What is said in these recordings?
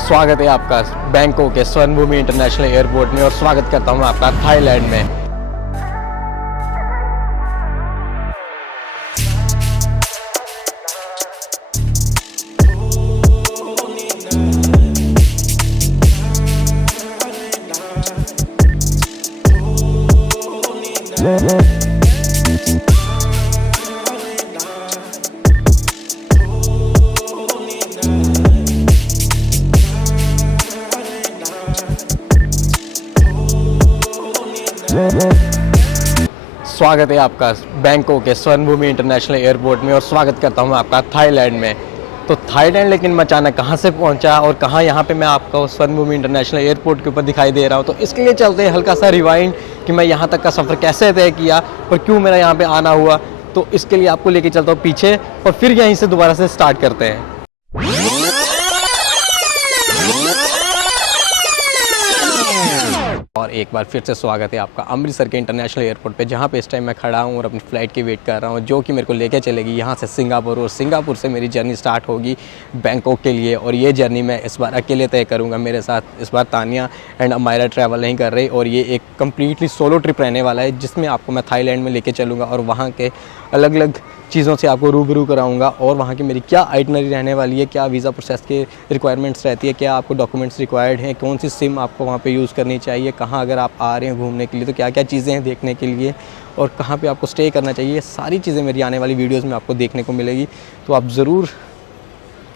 स्वागत है आपका बैंकॉक के स्वर्णभूमि इंटरनेशनल एयरपोर्ट में और स्वागत करता हूं आपका थाईलैंड में। स्वागत है आपका बैंकॉक के स्वर्णभूमि इंटरनेशनल एयरपोर्ट में और स्वागत करता हूं आपका थाईलैंड में। तो थाईलैंड लेकिन मैं अचानक कहां से पहुंचा और कहां यहां पे मैं आपको स्वर्णभूमि इंटरनेशनल एयरपोर्ट के ऊपर दिखाई दे रहा हूं। तो इसके लिए चलते हैं हल्का सा रिवाइंड कि मैं यहां तक का सफ़र कैसे तय किया और क्यों मेरा यहां पे आना हुआ। तो इसके लिए आपको लेके चलता हूँ पीछे और फिर यहीं से दोबारा से स्टार्ट करते हैं। और एक बार फिर से स्वागत है आपका अमृतसर के इंटरनेशनल एयरपोर्ट पे, जहाँ पे इस टाइम मैं खड़ा हूँ और अपनी फ़्लाइट की वेट कर रहा हूँ, जो कि मेरे को लेके चलेगी यहाँ से सिंगापुर, और सिंगापुर से मेरी जर्नी स्टार्ट होगी बैंकॉक के लिए। और ये जर्नी मैं इस बार अकेले तय करूँगा। मेरे साथ इस बार तानिया एंड अमायरा ट्रैवल नहीं कर रही और ये एक कम्प्लीटली सोलो ट्रिप रहने वाला है, जिसमें आपको मैं थाईलैंड में लेके चलूँगा और वहाँ के अलग अलग चीज़ों से आपको रूबरू कराऊंगा और वहाँ की मेरी क्या आइटनरी रहने वाली है, क्या वीज़ा प्रोसेस के रिक्वायरमेंट्स रहती है, क्या आपको डॉक्यूमेंट्स रिक्वायर्ड हैं, कौन सी सिम आपको वहाँ पे यूज़ करनी चाहिए, कहाँ अगर आप आ रहे हैं घूमने के लिए तो क्या क्या चीज़ें हैं देखने के लिए और कहाँ पे आपको स्टे करना चाहिए। ये सारी चीज़ें मेरी आने वाली वीडियोज़ में आपको देखने को मिलेगी। तो आप ज़रूर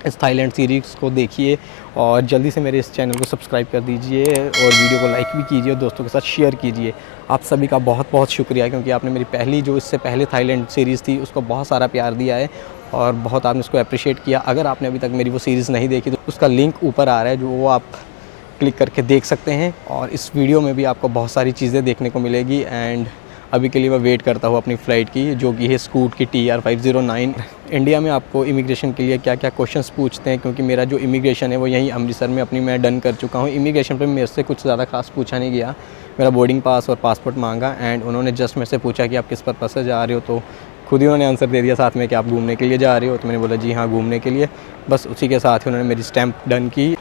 इस थाईलैंड सीरीज़ को देखिए और जल्दी से मेरे इस चैनल को सब्सक्राइब कर दीजिए और वीडियो को लाइक भी कीजिए और दोस्तों के साथ शेयर कीजिए। आप सभी का बहुत बहुत शुक्रिया, क्योंकि आपने मेरी पहली जो इससे पहले थाईलैंड सीरीज़ थी उसको बहुत सारा प्यार दिया है और बहुत आपने उसको अप्रिशिएट किया। अगर आपने अभी तक मेरी वो सीरीज़ नहीं देखी तो उसका लिंक ऊपर आ रहा है, जो वो आप क्लिक करके देख सकते हैं। और इस वीडियो में भी आपको बहुत सारी चीज़ें देखने को मिलेगी। एंड अभी के लिए मैं वेट करता हूँ अपनी फ़्लाइट की, जो कि है स्कूट की TR509। इंडिया में आपको इमिग्रेशन के लिए क्या क्या क्वेश्चंस पूछते हैं, क्योंकि मेरा जो इमिग्रेशन है वो यहीं अमृतसर में अपनी मैं डन कर चुका हूँ। इमिग्रेशन पे मेरे से कुछ ज़्यादा खास पूछा नहीं गया। मेरा बोर्डिंग पास और पासपोर्ट मांगा एंड उन्होंने जस्ट मेरे से पूछा कि आप किस पर्पज़ से जा रहे हो, तो खुद ही उन्होंने आंसर दे दिया साथ में कि आप घूमने के लिए जा रहे हो। तो मैंने बोला जी हाँ, घूमने के लिए। बस उसी के साथ ही उन्होंने मेरी स्टैंप डन की।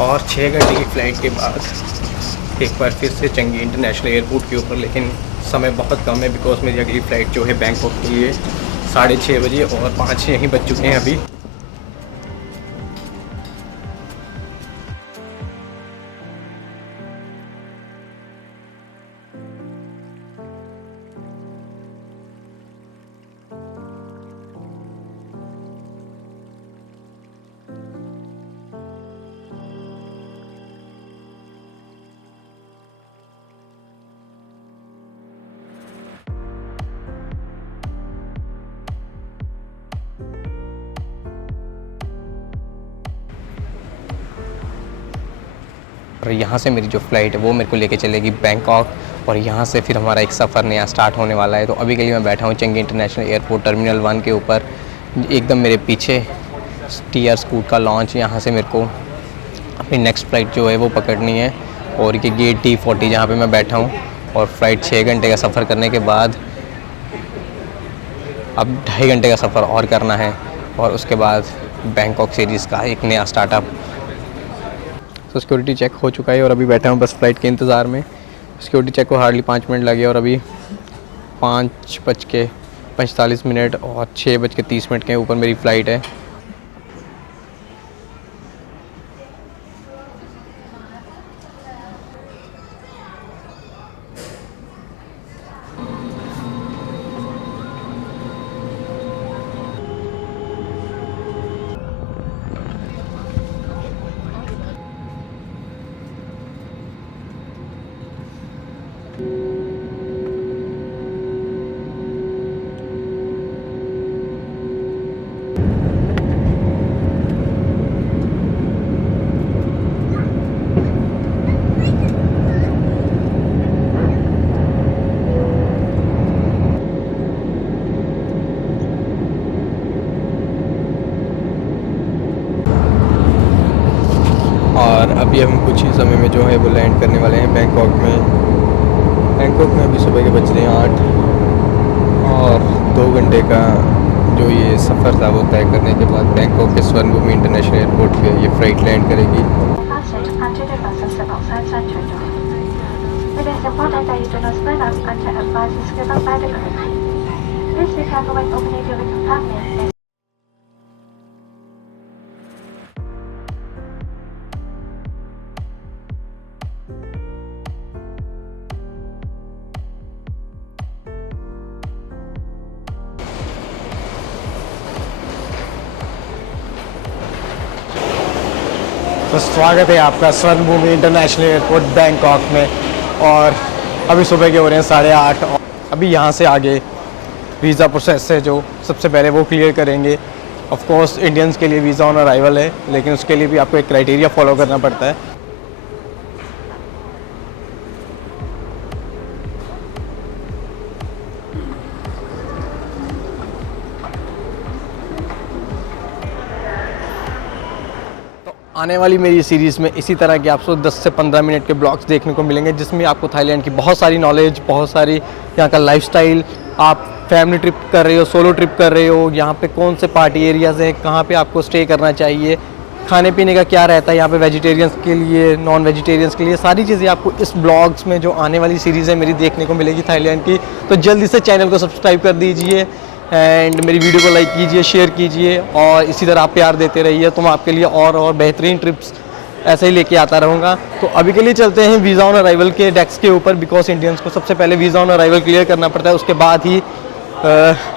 और 6 घंटे की फ़्लाइट के बाद एक बार फिर से चंगी इंटरनेशनल एयरपोर्ट के ऊपर, लेकिन समय बहुत कम है बिकॉज मेरी अगली फ़्लाइट जो है बैंकॉक के लिए 6:30 बजे और 5 यहीं बज चुके हैं अभी। और यहाँ से मेरी जो फ़्लाइट है वो मेरे को लेके चलेगी बैंकॉक और यहाँ से फिर हमारा एक सफ़र नया स्टार्ट होने वाला है। तो अभी के लिए मैं बैठा हूँ चंगी इंटरनेशनल एयरपोर्ट टर्मिनल 1 के ऊपर। एकदम मेरे पीछे TR स्कूट का लॉन्च, यहाँ से मेरे को अपनी नेक्स्ट फ़्लाइट जो है वो पकड़नी है। और ये गेट T40 जहाँ पे मैं बैठा हूँ और फ़्लाइट 6 घंटे का सफ़र करने के बाद अब 2.5 घंटे का सफ़र और करना है और उसके बाद बैंकॉक सीरीज़ का एक नया स्टार्टअप। तो सिक्योरिटी चेक हो चुका है और अभी बैठा हूँ बस फ़्लाइट के इंतज़ार में। सिक्योरिटी चेक को हार्डली 5 मिनट लगे और अभी 5:45 और 6:30 के ऊपर मेरी फ़्लाइट है। अभी हम कुछ ही समय में जो है वो लैंड करने वाले हैं बैंकॉक में अभी सुबह के बज रहे हैं 8 और 2 घंटे का जो ये सफ़र था वो तय करने के बाद बैंकॉक के स्वर्णभूमि इंटरनेशनल एयरपोर्ट पे ये फ्लाइट लैंड करेगी। It is important that you do not stand up until advice is given by the crew. Please be careful when opening your compartment. तो स्वागत है आपका स्वर्णभूमि इंटरनेशनल एयरपोर्ट बैंकॉक में। और अभी सुबह के हो रहे हैं 8:30 और अभी यहाँ से आगे वीज़ा प्रोसेस है जो सबसे पहले वो क्लियर करेंगे। ऑफ कोर्स इंडियंस के लिए वीज़ा ऑन अराइवल है, लेकिन उसके लिए भी आपको एक क्राइटेरिया फॉलो करना पड़ता है। आने वाली मेरी सीरीज़ में इसी तरह के आपको 10 से 15 मिनट के ब्लॉग्स देखने को मिलेंगे, जिसमें आपको थाईलैंड की बहुत सारी नॉलेज, बहुत सारी यहाँ का लाइफस्टाइल, आप फैमिली ट्रिप कर रहे हो, सोलो ट्रिप कर रहे हो, यहाँ पे कौन से पार्टी एरियाज़ हैं, कहाँ पे आपको स्टे करना चाहिए, खाने पीने का क्या रहता है यहाँ पे वेजिटेरियंस के लिए, नॉन वेजिटेरियंस के लिए, सारी चीज़ें आपको इस ब्लॉग्स में जो आने वाली सीरीज़ है मेरी देखने को मिलेगी थाईलैंड की। तो जल्दी से चैनल को सब्सक्राइब कर दीजिए एंड मेरी वीडियो को लाइक कीजिए, शेयर कीजिए और इसी तरह आप प्यार देते रहिए, तो मैं आपके लिए और बेहतरीन ट्रिप्स ऐसे ही लेके आता रहूँगा। तो अभी के लिए चलते हैं वीज़ा ऑन अराइवल के डेस्क के ऊपर, बिकॉज इंडियंस को सबसे पहले वीज़ा ऑन अराइवल क्लियर करना पड़ता है, उसके बाद ही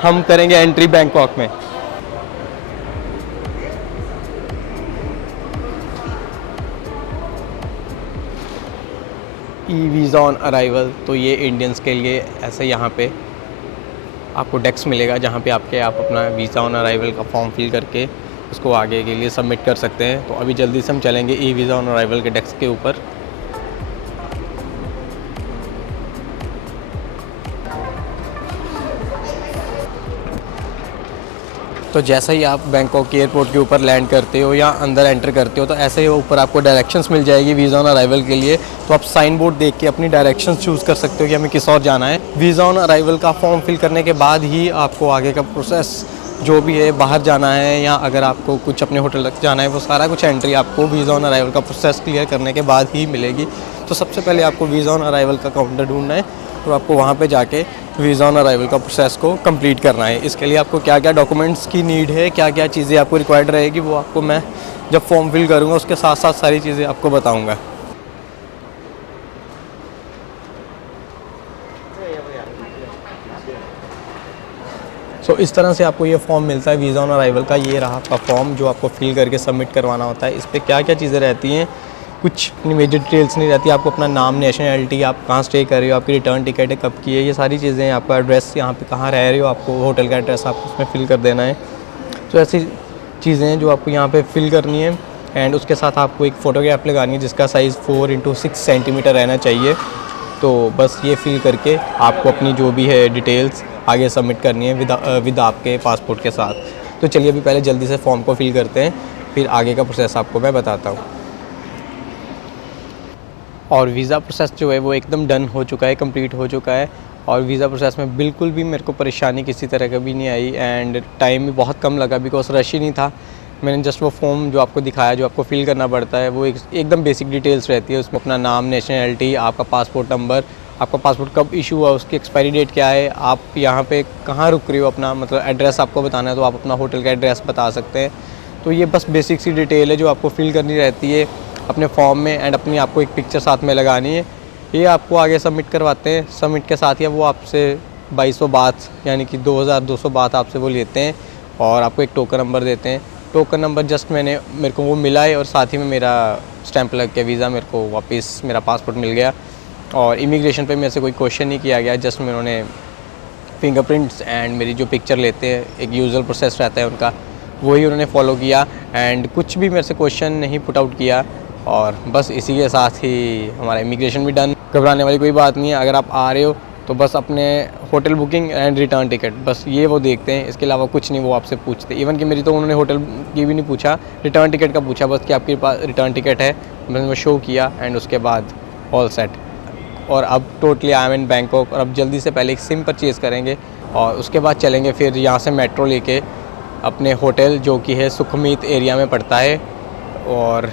हम करेंगे एंट्री बैंकॉक में। ई वीज़ा ऑन अराइवल, तो ये इंडियंस के लिए ऐसे यहाँ पे आपको डेस्क मिलेगा जहाँ पे आप अपना वीज़ा ऑन अराइवल का फॉर्म फिल करके उसको आगे के लिए सबमिट कर सकते हैं। तो अभी जल्दी से हम चलेंगे ई वीज़ा ऑन अराइवल के डेस्क के ऊपर। तो जैसे ही आप बैंकॉक के एयरपोर्ट के ऊपर लैंड करते हो या अंदर एंटर करते हो, तो ऐसे ही ऊपर आपको डायरेक्शंस मिल जाएगी वीज़ा ऑन अराइवल के लिए। तो आप साइन बोर्ड देख के अपनी डायरेक्शंस चूज़ कर सकते हो कि हमें किस और जाना है। वीज़ा ऑन अराइवल का फॉर्म फिल करने के बाद ही आपको आगे का प्रोसेस जो भी है, बाहर जाना है या अगर आपको कुछ अपने होटल तक जाना है, वो सारा कुछ एंट्री आपको वीज़ा ऑन अराइवल का प्रोसेस क्लियर करने के बाद ही मिलेगी। तो सबसे पहले आपको वीज़ा ऑन अराइवल का काउंटर ढूंढना है, तो आपको वहाँ पे जाके वीज़ा ऑन अराइवल का प्रोसेस को कंप्लीट करना है। इसके लिए आपको क्या क्या डॉक्यूमेंट्स की नीड है, क्या क्या चीज़ें आपको रिक्वायर्ड रहेगी, वो आपको मैं जब फॉर्म फिल करूँगा उसके साथ साथ सारी चीज़ें आपको बताऊँगा। सो इस तरह से आपको ये फॉर्म मिलता है वीज़ा ऑन अराइवल का। ये रहा आपका फॉर्म जो आपको फिल करके सबमिट करवाना होता है। इस पर क्या क्या चीज़ें रहती हैं, कुछ अपनी मेजर डिटेल्स नहीं रहती। आपको अपना नाम, नेशनलिटी, आप कहाँ स्टे कर रहे हो, आपकी रिटर्न टिकट है कब की है, ये सारी चीज़ें, आपका एड्रेस, यहाँ पे कहाँ रह रहे हो, आपको होटल का एड्रेस आपको उसमें फ़िल कर देना है। तो ऐसी चीज़ें हैं जो आपको यहाँ पे फिल करनी है। एंड उसके साथ आपको एक फ़ोटोग्राफ लगानी है जिसका साइज़ 4x6 सेंटीमीटर रहना चाहिए। तो बस ये फिल करके आपको अपनी जो भी है डिटेल्स आगे सबमिट करनी है विद आपके पासपोर्ट के साथ। तो चलिए अभी पहले जल्दी से फॉर्म को फिल करते हैं, फिर आगे का प्रोसेस आपको मैं बताता हूँ। और वीज़ा प्रोसेस जो है वो एकदम डन हो चुका है, कंप्लीट हो चुका है। और वीज़ा प्रोसेस में बिल्कुल भी मेरे को परेशानी किसी तरह का भी नहीं आई एंड टाइम भी बहुत कम लगा, बिकॉज रश ही नहीं था। मैंने जस्ट वो फॉर्म जो आपको दिखाया, जो आपको फिल करना पड़ता है, वो एकदम बेसिक डिटेल्स रहती है। उसमें अपना नाम, नेशनलिटी, आपका पासपोर्ट नंबर, आपका पासपोर्ट कब इशू हुआ, उसकी एक्सपायरी डेट क्या है, आप यहाँ पे कहाँ रुक रहे हो, अपना मतलब एड्रेस आपको बताना है तो आप अपना होटल का एड्रेस बता सकते हैं। तो ये बस बेसिक सी डिटेल है जो आपको फिल करनी रहती है अपने फॉर्म में एंड अपनी आपको एक पिक्चर साथ में लगानी है। ये आपको आगे सबमिट करवाते हैं। सबमिट के साथ ही वो आपसे 2200 बात यानी कि 2200 बात आपसे वो लेते हैं और आपको एक टोकन नंबर देते हैं। टोकन नंबर जस्ट मेरे को वो मिला है और साथ ही में मेरा स्टैंप लग के वीज़ा मेरे को वापस मेरा पासपोर्ट मिल गया। और इमिग्रेशन पे मेरे से कोई क्वेश्चन नहीं किया गया, जस्ट में उन्होंने फिंगरप्रिंट्स एंड मेरी जो पिक्चर लेते हैं, एक यूजुअल प्रोसेस रहता है उनका, वही उन्होंने फॉलो किया एंड कुछ भी मेरे से क्वेश्चन नहीं पुट आउट किया। और बस इसी के साथ ही हमारा इमिग्रेशन भी डन। घबराने वाली कोई बात नहीं है। अगर आप आ रहे हो तो तो बस अपने hotel booking and return ticket, बस ये वो देखते हैं, इसके अलावा कुछ नहीं वो आपसे पूछते। इवन कि मेरी तो उन्होंने होटल की भी नहीं पूछा, रिटर्न टिकट का पूछा बस कि आपके पास रिटर्न टिकट है, मैंने वो शो किया एंड उसके बाद ऑल सेट। और अब totally I am in Bangkok, और अब जल्दी से पहले एक सिम परचेज़ करेंगे और उसके बाद चलेंगे फिर यहाँ से मेट्रो लेके अपने होटल, जो कि है सुखमीत एरिया में पड़ता है, और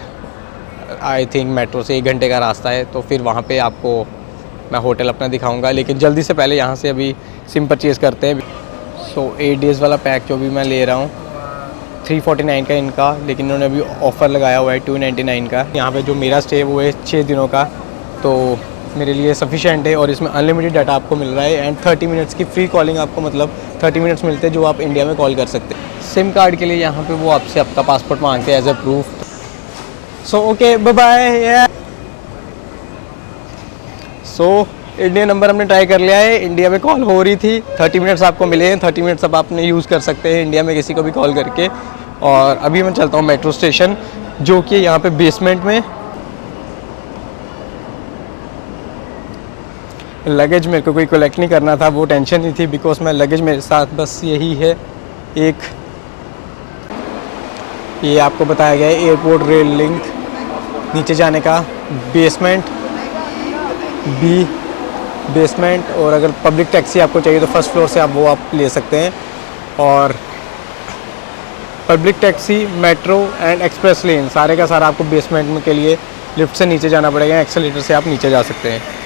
आई थिंक मेट्रो से 1 घंटे का रास्ता है। तो फिर वहाँ पे आपको मैं होटल अपना दिखाऊंगा, लेकिन जल्दी से पहले यहाँ से अभी सिम परचेज़ करते हैं। सो 8 डेज़ वाला पैक जो भी मैं ले रहा हूँ 349 का इनका, लेकिन इन्होंने अभी ऑफ़र लगाया हुआ है 299 का। यहाँ पे जो मेरा स्टे वो है 6 दिनों का, तो मेरे लिए सफिशेंट है। और इसमें अनलिमिटेड डाटा आपको मिल रहा है एंड 30 मिनट्स की फ्री कॉलिंग आपको, मतलब 30 मिनट्स मिलते हैं जो आप इंडिया में कॉल कर सकते हैं। सिम कार्ड के लिए यहाँ पे वो आपसे आपका पासपोर्ट मांगते हैं as a proof. So okay, bye bye. So Indian number हमने ट्राई कर लिया है, इंडिया में कॉल हो रही थी, 30 मिनट्स आपको मिले हैं, 30 मिनट्स अब आपने यूज़ कर सकते हैं इंडिया में किसी को भी कॉल करके। और अभी मैं चलता हूँ मेट्रो स्टेशन, जो कि यहाँ पे बेसमेंट में। लगेज मेरे को कोई कलेक्ट नहीं करना था, वो टेंशन नहीं थी, बिकॉज मैं लगेज मेरे साथ बस यही है एक, ये आपको बताया गया है एयरपोर्ट रेल लिंक नीचे जाने का, बेसमेंट बी बेसमेंट। और अगर पब्लिक टैक्सी आपको चाहिए तो फर्स्ट फ्लोर से वो आप ले सकते हैं। और public taxi, metro and express lane सारे का सारा आपको बेसमेंट में के लिए लिफ्ट से नीचे जाना पड़ेगा, एक्सेलेटर से आप नीचे जा सकते हैं।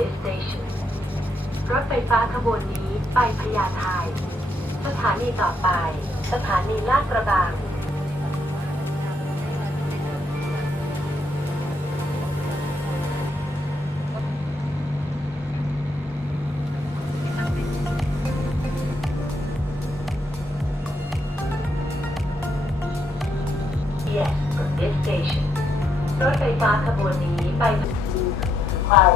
Destination รถไฟฟ้าขบวนนี้ไปพญาไทสถานีต่อไปสถานีลาดกระบัง Yes from this station รถไฟฟ้าขบวนนี้ไป Hi,